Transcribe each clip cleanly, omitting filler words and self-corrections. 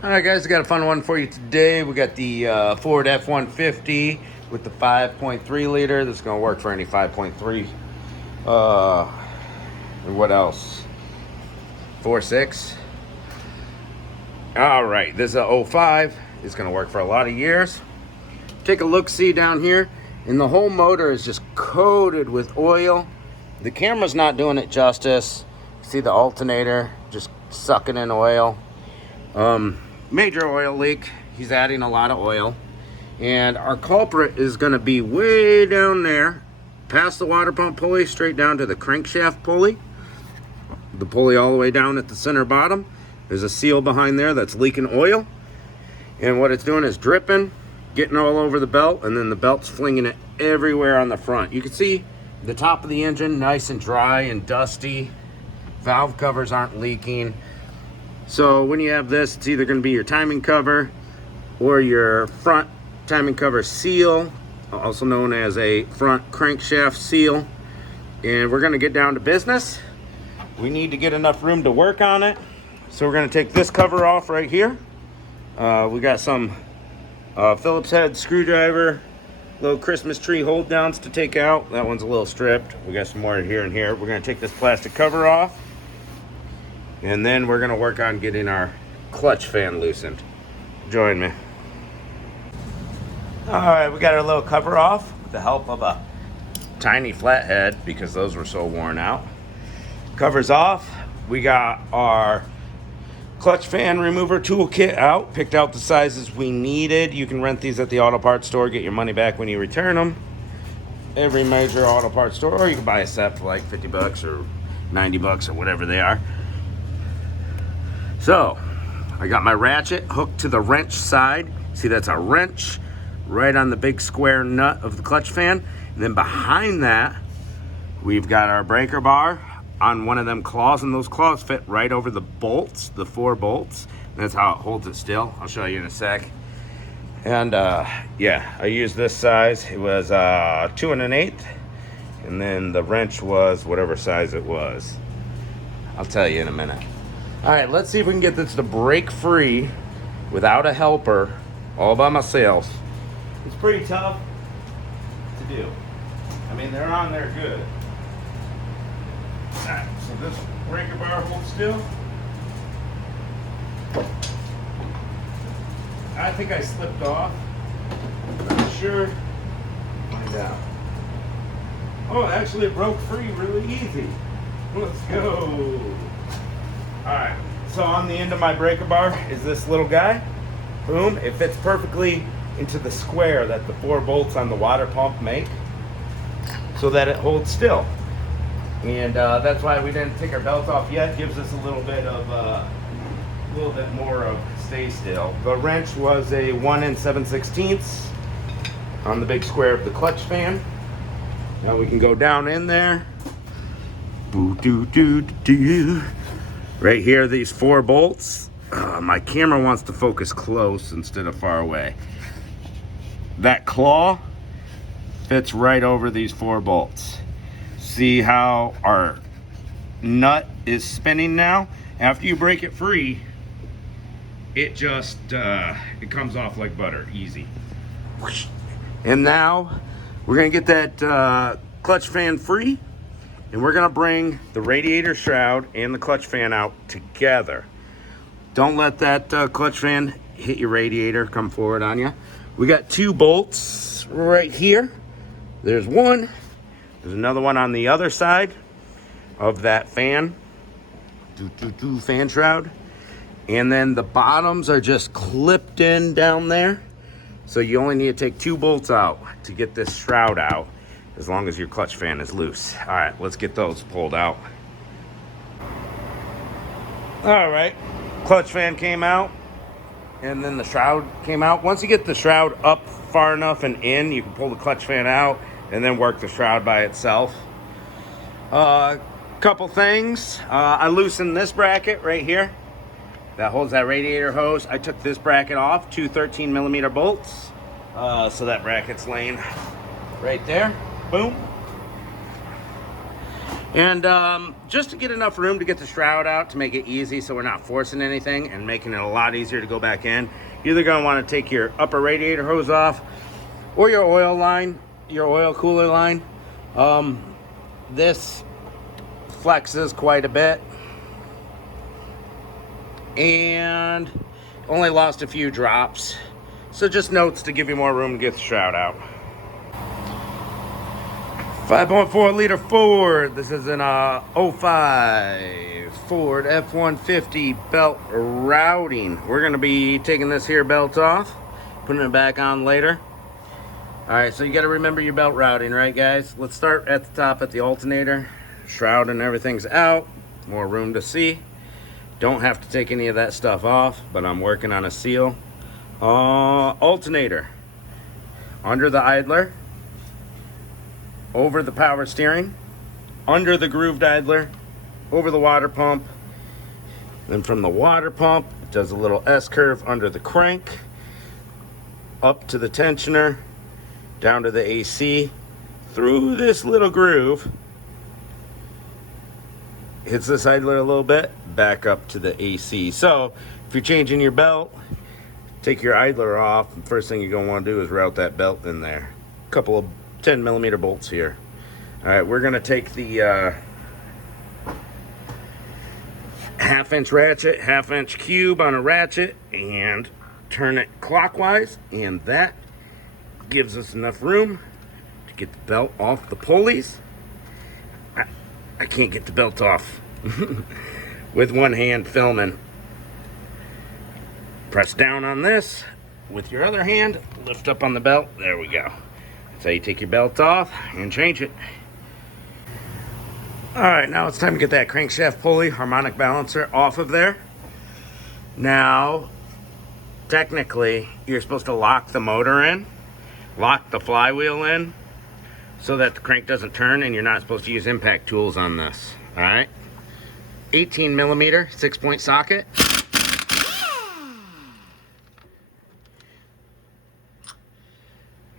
All right, guys, I got a fun one for you today. We got the Ford F150 with the 5.3 liter. This is going to work for any 5.3. And what else? 4.6. All right, this is a '05. It's going to work for a lot of years. Take a look-see down here, and the whole motor is just coated with oil. The camera's not doing it justice. See the alternator just sucking in oil. Major oil leak. He's adding a lot of oil, and our culprit is going to be way down there past the water pump pulley, straight down to the crankshaft pulley, the pulley all the way down at the center bottom. There's a seal behind there that's leaking oil, and what it's doing is dripping, getting all over the belt, and then the belt's flinging it everywhere on the front. You can see the top of the engine nice and dry and dusty. Valve covers aren't leaking. So when you have this, it's either going to be your timing cover or your front timing cover seal, also known as a front crankshaft seal. And we're going to get down to business. We need to get enough room to work on it. So we're going to take this cover off right here. We got some Phillips head screwdriver, little Christmas tree hold downs to take out. That one's a little stripped. We got some more here and here. We're going to take this plastic cover off. And then we're going to work on getting our clutch fan loosened. Join me. All right, we got our little cover off with the help of a tiny flathead because those were so worn out. Cover's off. We got our clutch fan remover toolkit out, picked out the sizes we needed. You can rent these at the auto parts store, get your money back when you return them. Every major auto parts store, or you can buy a set for like 50 bucks or 90 bucks or whatever they are. So, I got my ratchet hooked to the wrench side. See, that's a wrench right on the big square nut of the clutch fan. And then behind that, we've got our breaker bar on one of them claws, and those claws fit right over the bolts, the 4 bolts. And that's how it holds it still. I'll show you in a sec. And yeah, I used this size. It was 2 1/8, and then the wrench was whatever size it was. I'll tell you in a minute. All right, let's see if we can get this to break free without a helper, all by myself. It's pretty tough to do. I mean, they're on there good. All right, so this breaker bar holds still. I think I slipped off. Not sure. Find out. Oh, actually it broke free really easy. Let's go. Alright, so on the end of my breaker bar is this little guy. Boom, it fits perfectly into the square that the 4 bolts on the water pump make so that it holds still. And that's why we didn't take our belt off yet. Gives us a little bit more of stay still. The wrench was a 1 7/16 on the big square of the clutch fan. Now we can go down in there. Boo doo doo doo. Right here, these 4 bolts. My camera wants to focus close instead of far away. That claw fits right over these 4 bolts. See how our nut is spinning now? After you break it free, it just it comes off like butter, easy. And now we're gonna get that clutch fan free, and we're gonna bring the radiator shroud and the clutch fan out together. Don't let that clutch fan hit your radiator, come forward on you. We got 2 bolts right here. There's one. There's another one on the other side of that fan. Fan shroud. And then the bottoms are just clipped in down there. So you only need to take 2 bolts out to get this shroud out, as long as your clutch fan is loose. All right, let's get those pulled out. All right, clutch fan came out, and then the shroud came out. Once you get the shroud up far enough and in, you can pull the clutch fan out and then work the shroud by itself. Couple things. I loosened this bracket right here that holds that radiator hose. I took this bracket off, 2 13mm bolts. So that bracket's laying right there. Boom. And just to get enough room to get the shroud out to make it easy so we're not forcing anything and making it a lot easier to go back in, you're either going to want to take your upper radiator hose off or your oil line, your oil cooler line. This flexes quite a bit and only lost a few drops. So just notes to give you more room to get the shroud out. 5.4 liter Ford. This is an 05 Ford F150 belt routing. We're going to be taking this here belt off, putting it back on later. All right, so you got to remember your belt routing, right, guys? Let's start at the top at the alternator. Shroud and everything's out. More room to see. Don't have to take any of that stuff off, but I'm working on a seal. Alternator. Under the idler. Over the power steering, under the grooved idler, over the water pump. Then from the water pump, it does a little S-curve under the crank, up to the tensioner, down to the AC, through this little groove, hits this idler a little bit, back up to the AC. So if you're changing your belt, take your idler off, and first thing you're going to want to do is route that belt in there. A couple of 10 millimeter bolts here. All right, we're gonna take the half-inch ratchet, half-inch cube on a ratchet, and turn it clockwise, and that gives us enough room to get the belt off the pulleys. I can't get the belt off with one hand filming. Press down on this with your other hand, lift up on the belt. There we go. So you take your belt off and change it. All right, now it's time to get that crankshaft pulley harmonic balancer off of there. Now, technically, you're supposed to lock the motor in, lock the flywheel in, so that the crank doesn't turn, and you're not supposed to use impact tools on this. All right, 18 millimeter 6-point socket.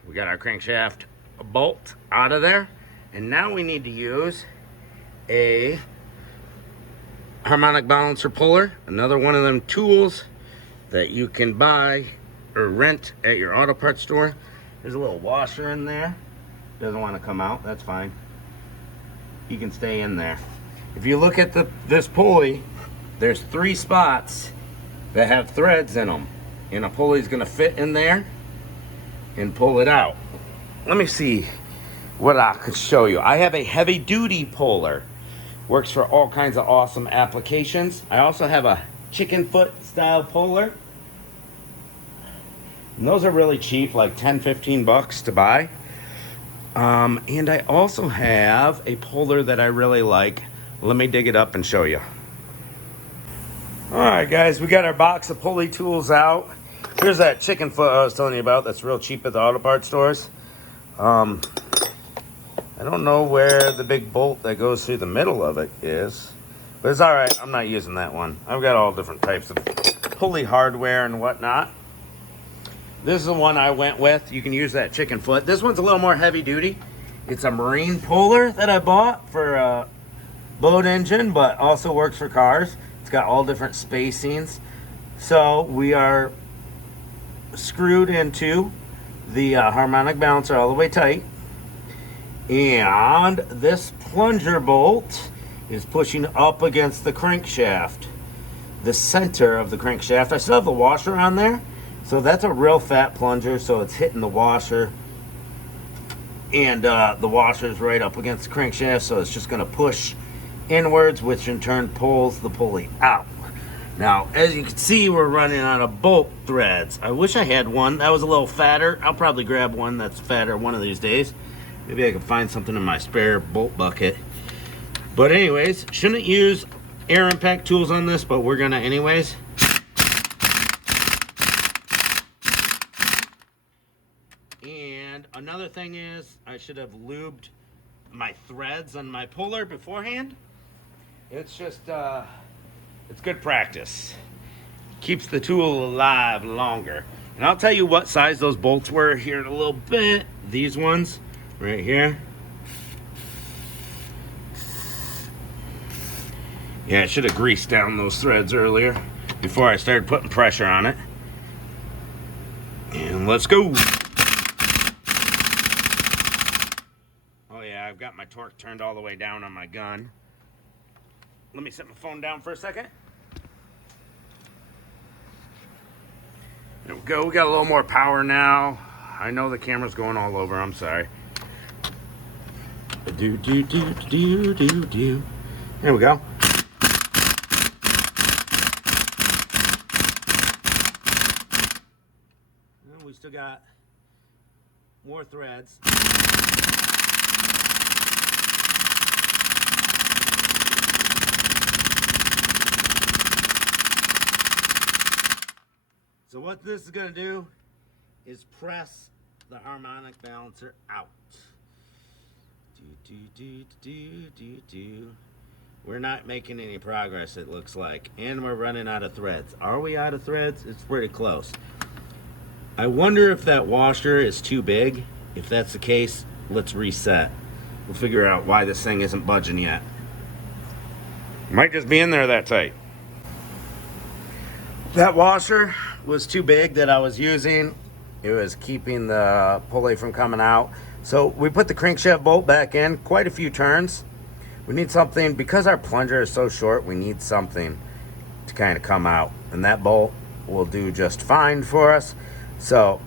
We got our crankshaft bolt out of there, and now we need to use a harmonic balancer puller, another one of them tools that you can buy or rent at your auto parts store. There's a little washer in there. Doesn't want to come out, that's fine. You can stay in there. If you look at this pulley, there's 3 spots that have threads in them, and a pulley's going to fit in there and pull it out. Let me see what I could show you. I have a heavy duty puller. Works for all kinds of awesome applications. I also have a chicken foot style puller. And those are really cheap, like 10, 15 bucks to buy. And I also have a puller that I really like. Let me dig it up and show you. All right, guys, we got our box of pulley tools out. Here's that chicken foot I was telling you about that's real cheap at the auto parts stores. I don't know where the big bolt that goes through the middle of it is, but it's all right. I'm not using that one. I've got all different types of pulley hardware and whatnot. This is the one I went with. You can use that chicken foot. This one's a little more heavy duty. It's a marine puller that I bought for a boat engine, but also works for cars. It's got all different spacings. So we are screwed into the harmonic balancer all the way tight, and this plunger bolt is pushing up against the crankshaft, the center of the crankshaft. I still have the washer on there, so that's a real fat plunger, so it's hitting the washer, and the washer is right up against the crankshaft, so it's just going to push inwards, which in turn pulls the pulley out. Now, as you can see, we're running out of bolt threads. I wish I had one that was a little fatter. I'll probably grab one that's fatter one of these days. Maybe I can find something in my spare bolt bucket. But anyways, shouldn't use air impact tools on this, but we're gonna anyways. And another thing is, I should have lubed my threads on my puller beforehand. It's just, it's good practice. Keeps the tool alive longer. And I'll tell you what size those bolts were here in a little bit. These ones right here. Yeah, I should have greased down those threads earlier before I started putting pressure on it. And let's go. Oh yeah, I've got my torque turned all the way down on my gun. Let me set my phone down for a second. There we go. We got a little more power now. I know the camera's going all over. I'm sorry. There we go. And we still got more threads. So what this is going to do is press the harmonic balancer out. We're not making any progress, it looks like, and we're running out of threads. Are we out of threads? It's pretty close. I wonder if that washer is too big. If that's the case, let's reset. We'll figure out why this thing isn't budging yet. Might just be in there that tight. That washer was too big that I was using. It was keeping the pulley from coming out. So we put the crankshaft bolt back in, quite a few turns. We need something, because our plunger is so short, we need something to kind of come out. And that bolt will do just fine for us. So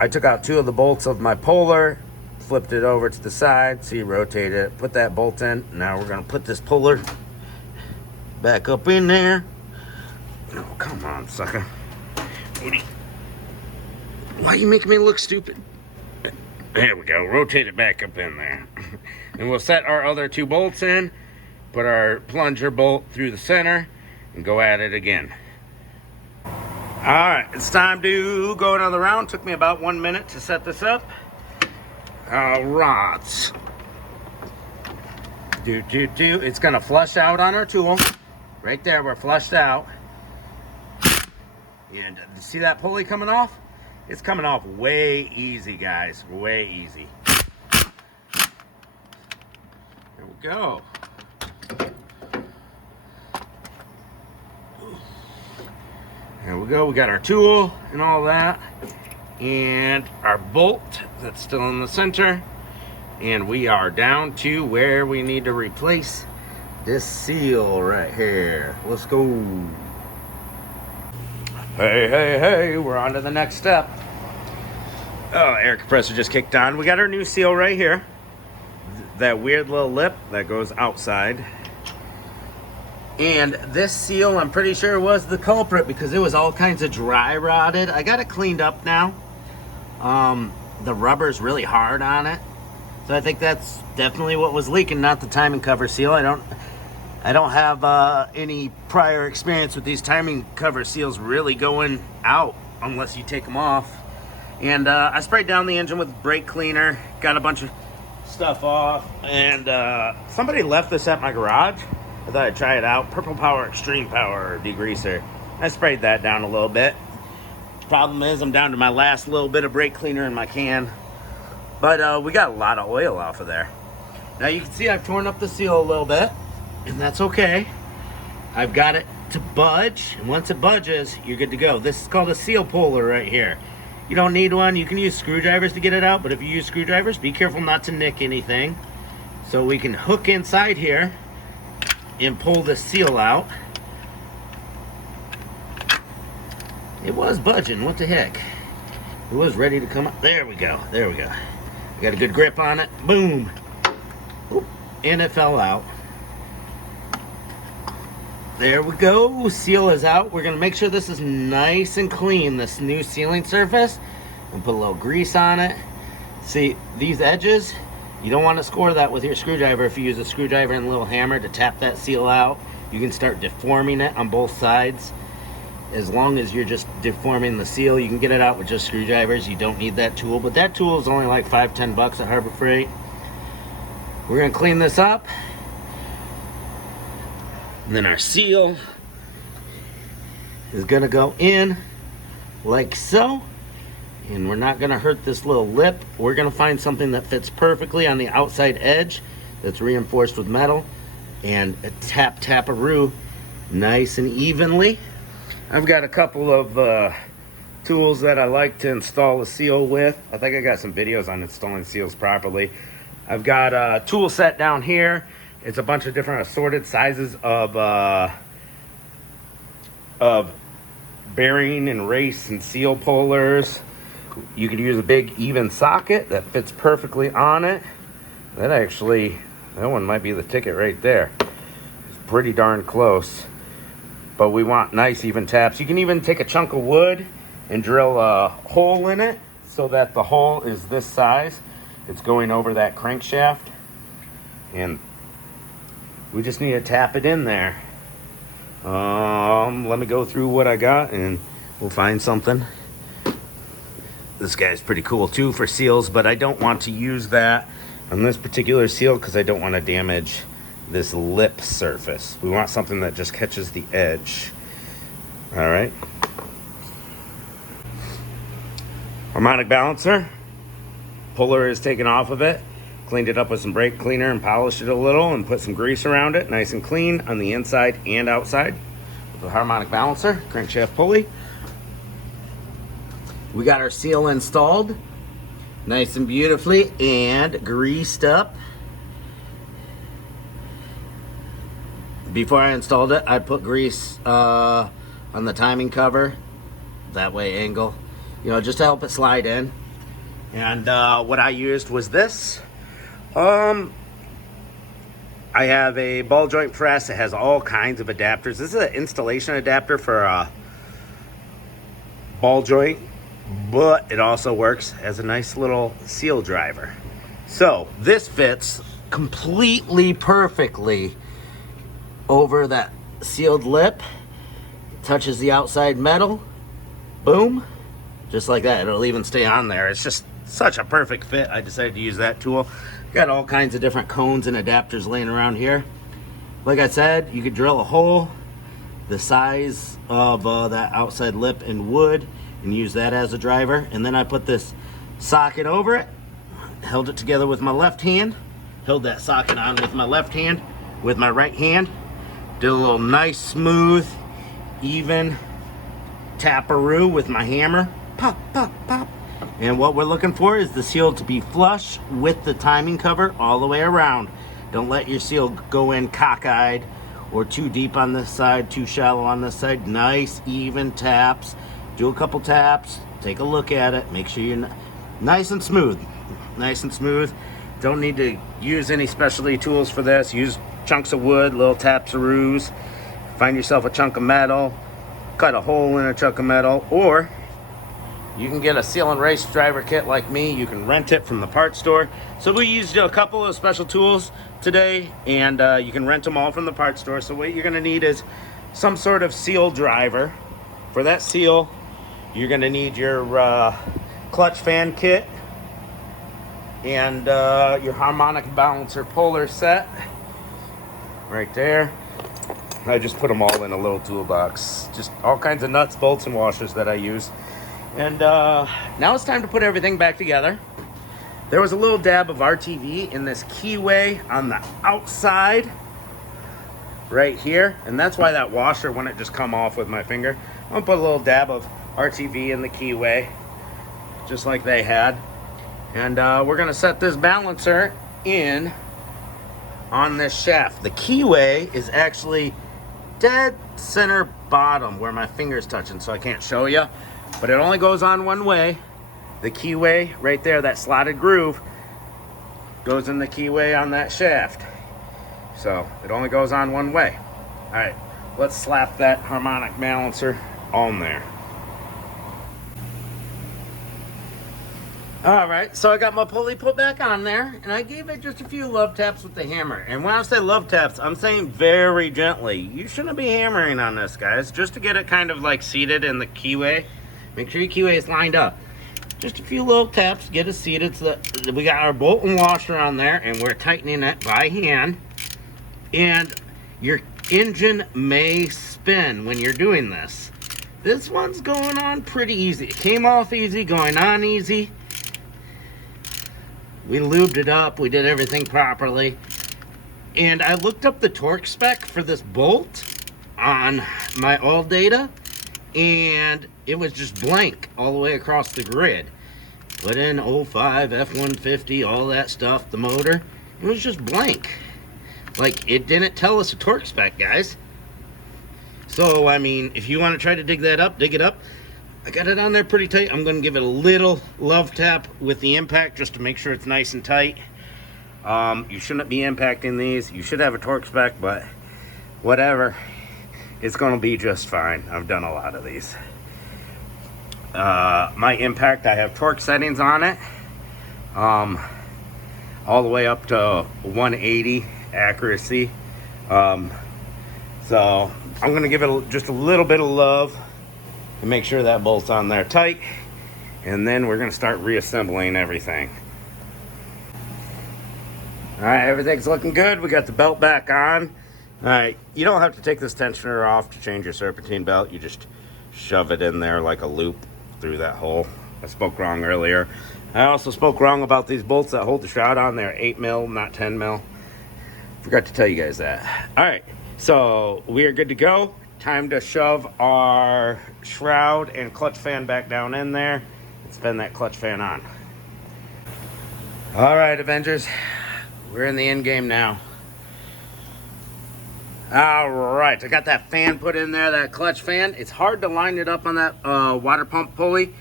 I took out 2 of the bolts of my puller, flipped it over to the side, see, rotate it, put that bolt in. Now we're gonna put this puller back up in there. Oh, come on, sucker. Why are you making me look stupid? There we go. Rotate it back up in there. And we'll set our other 2 bolts in, put our plunger bolt through the center, and go at it again. Alright, it's time to go another round. Took me about 1 minute to set this up. Rods. It's going to flush out on our tool. Right there, we're flushed out. And see that pulley coming off? It's coming off way easy, guys. Way easy. There we go. There we go. We got our tool and all that. And our bolt that's still in the center. And we are down to where we need to replace this seal right here. Let's go. Hey, we're on to the next step. Oh, air compressor just kicked on. We got our new seal right here. That weird little lip that goes outside. And this seal, I'm pretty sure, was the culprit because it was all kinds of dry rotted. I got it cleaned up now. The rubber's really hard on it. So I think that's definitely what was leaking, not the timing cover seal. I don't have any prior experience with these timing cover seals really going out unless you take them off. And I sprayed down the engine with brake cleaner, got a bunch of stuff off, and somebody left this at my garage. I thought I'd try it out. Purple Power Extreme Power degreaser. I sprayed that down a little bit. Problem is, I'm down to my last little bit of brake cleaner in my can. But we got a lot of oil off of there. Now you can see I've torn up the seal a little bit, and that's okay. I've got it to budge, and once it budges, you're good to go. This is called a seal puller right here. You don't need one. You can use screwdrivers to get it out, but if you use screwdrivers, be careful not to nick anything. So we can hook inside here and pull the seal out. It was budging. What the heck? It was ready to come up. There we go. There we go. Got a good grip on it. Boom. Oop. And it fell out. There we go. Seal is out. We're going to make sure this is nice and clean, this new sealing surface. And put a little grease on it. See, these edges, you don't want to score that with your screwdriver. If you use a screwdriver and a little hammer to tap that seal out, you can start deforming it on both sides. As long as you're just deforming the seal, you can get it out with just screwdrivers. You don't need that tool. But that tool is only like $5-10 at Harbor Freight. We're going to clean this up. And then our seal is going to go in like so. And we're not going to hurt this little lip. We're going to find something that fits perfectly on the outside edge that's reinforced with metal. and tap-a-roo nice and evenly. I've got a couple of tools that I like to install a seal with. I think I got some videos on installing seals properly. I've got a tool set down here. It's a bunch of different assorted sizes of bearing and race and seal pullers. You could use a big even socket that fits perfectly on it. That one might be the ticket right there. It's pretty darn close. But we want nice even taps. You can even take a chunk of wood and drill a hole in it so that the hole is this size. It's going over that crankshaft. And we just need to tap it in there. Let me go through what I got and we'll find something. This guy's pretty cool too for seals, but I don't want to use that on this particular seal because I don't want to damage this lip surface. We want something that just catches the edge. All right. Harmonic balancer. Puller is taken off of it. Cleaned it up with some brake cleaner and polished it a little and put some grease around it. Nice and clean on the inside and outside. With the harmonic balancer, crankshaft pulley. We got our seal installed. Nice and beautifully and greased up. Before I installed it, I put grease on the timing cover. That way angle, just to help it slide in. And what I used was this. I have a ball joint press. It has all kinds of adapters. This is an installation adapter for a ball joint, but it also works as a nice little seal driver. So this fits completely perfectly over that sealed lip. Touches the outside metal. Boom. Just like that. It'll even stay on there. It's just such a perfect fit. I decided to use that tool. Got all kinds of different cones and adapters laying around here. Like I said, you could drill a hole the size of that outside lip in wood and use that as a driver. And then I put this socket over it, held it together with my left hand, held that socket on with my left hand, with my right hand, did a little nice, smooth, even tap-a-roo with my hammer. Pop, pop, pop. And what we're looking for is the seal to be flush with the timing cover all the way around. Don't let your seal go in cockeyed or too deep on this side, too shallow on this side. Nice, even taps. Do a couple taps, take a look at it, make sure you're nice and smooth. Nice and smooth. Don't need to use any specialty tools for this. Use chunks of wood, little taps-a-roos. Find yourself a chunk of metal, cut a hole in a chunk of metal, or you can get a seal and race driver kit like me. You can rent it from the parts store. So we used a couple of special tools today, and you can rent them all from the parts store. So what you're gonna need is some sort of seal driver. For that seal, you're gonna need your clutch fan kit and your harmonic balancer puller set right there. I just put them all in a little toolbox. Just all kinds of nuts, bolts, and washers that I use. And now it's time to put everything back together. There was a little dab of RTV in this keyway on the outside right here, and that's why that washer wouldn't just come off with my finger. I'm gonna put a little dab of RTV in the keyway, just like they had. And we're gonna set this balancer in on this shaft. The keyway is actually dead center bottom where my finger's touching, so I can't show you. But it only goes on one way. The keyway right there, that slotted groove, goes in the keyway on that shaft. So it only goes on one way. All right, let's slap that harmonic balancer on there. All right, so I got my pulley put back on there, and I gave it just a few love taps with the hammer. And when I say love taps, I'm saying very gently. You shouldn't be hammering on this, guys, just to get it kind of like seated in the keyway. Make sure your keyway is lined up. Just a few little taps, get it seated so that we got our bolt and washer on there, and we're tightening it by hand. And your engine may spin when you're doing this. This one's going on pretty easy. It came off easy, going on easy. We lubed it up, we did everything properly. And I looked up the torque spec for this bolt on my all data, and it was just blank all the way across the grid. Put in 05, F150, all that stuff, the motor, it was just blank. Like, it didn't tell us a torque spec, guys. So, I mean, if you want to try to dig that up, dig it up. I got it on there pretty tight. I'm going to give it a little love tap with the impact just to make sure it's nice and tight. You shouldn't be impacting these. You should have a torque spec, but whatever. It's going to be just fine. I've done a lot of these. My impact, I have torque settings on it. All the way up to 180 accuracy. So I'm going to give it just a little bit of love to make sure that bolt's on there tight. And then we're going to start reassembling everything. Alright, everything's looking good. We got the belt back on. Alright, you don't have to take this tensioner off to change your serpentine belt. You just shove it in there like a loop through that hole. I spoke wrong earlier. I also spoke wrong about these bolts that hold the shroud on. They're 8 mil, not 10 mil. Forgot to tell you guys that. Alright, so we are good to go. Time to shove our shroud and clutch fan back down in there and spin that clutch fan on. Alright, Avengers. We're in the end game now. Alright, I got that fan put in there, that clutch fan. It's hard to line it up on that water pump pulley.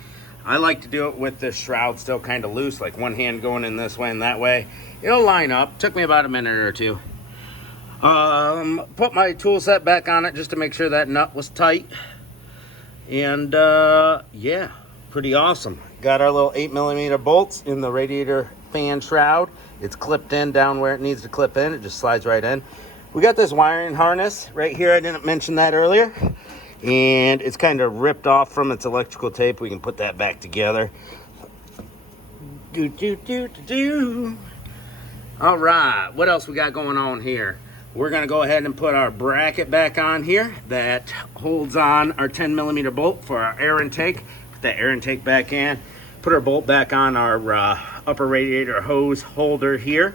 I like to do it with the shroud still kind of loose, like one hand going in this way and that way. It'll line up. Took me about a minute or two. Put my tool set back on it just to make sure that nut was tight. And yeah, pretty awesome. Got our little 8mm bolts in the radiator fan shroud. It's clipped in down where it needs to clip in. It just slides right in. We got this wiring harness right here. I didn't mention that earlier. And it's kind of ripped off from its electrical tape. We can put that back together. All right, what else we got going on here? We're going to go ahead and put our bracket back on here that holds on our 10mm bolt for our air intake. Put that air intake back in. Put our bolt back on our upper radiator hose holder here.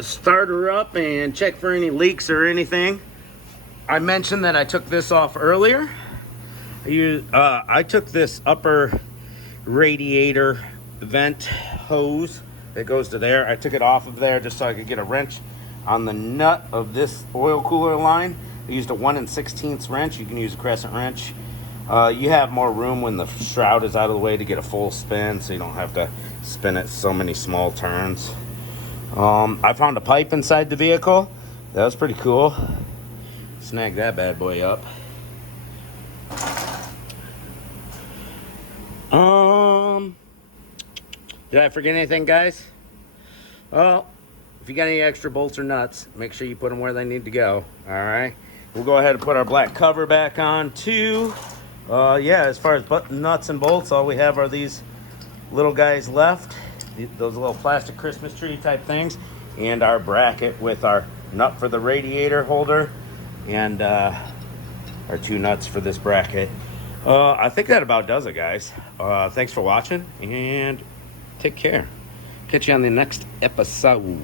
Start her up and check for any leaks or anything. I mentioned that I took this off earlier. I took this upper radiator vent hose that goes to there. I took it off of there just so I could get a wrench on the nut of this oil cooler line. I used a 1 16th wrench. You can use a crescent wrench. You have more room when the shroud is out of the way to get a full spin, so you don't have to spin it so many small turns. I found a pipe inside the vehicle. That was pretty cool. Snag that bad boy up. Did I forget anything, guys? Well, if you got any extra bolts or nuts, make sure you put them where they need to go. All right. We'll go ahead and put our black cover back on too. Yeah, as far as nuts and bolts, all we have are these little guys left. Those little plastic Christmas tree type things. And our bracket with our nut for the radiator holder. And our 2 nuts for this bracket. I think that about does it, guys. Thanks for watching, and take care. Catch you on the next episode.